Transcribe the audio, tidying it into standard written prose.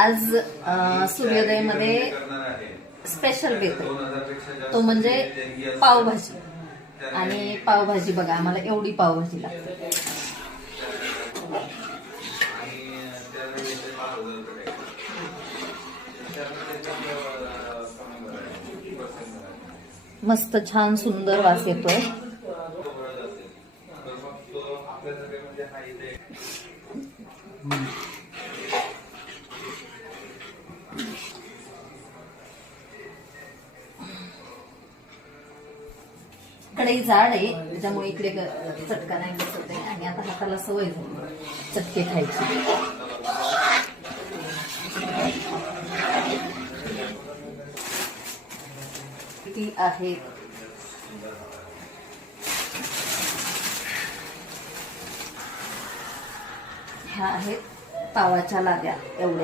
आज सूर्योदयमध्ये स्पेशल बेत तो म्हणजे पावभाजी. आणि पावभाजी बघा, आम्हाला एवढी पावभाजी लागते. मस्त छान सुंदर वास येतोय. कढई जाड आहे त्याच्यामुळे इकडे चटका नाही बसत आहे. आणि आता हाताला सवय झाली चटके खायची. किती आहे ह्या आहेत पावाच्या लाद्या एवढ्या.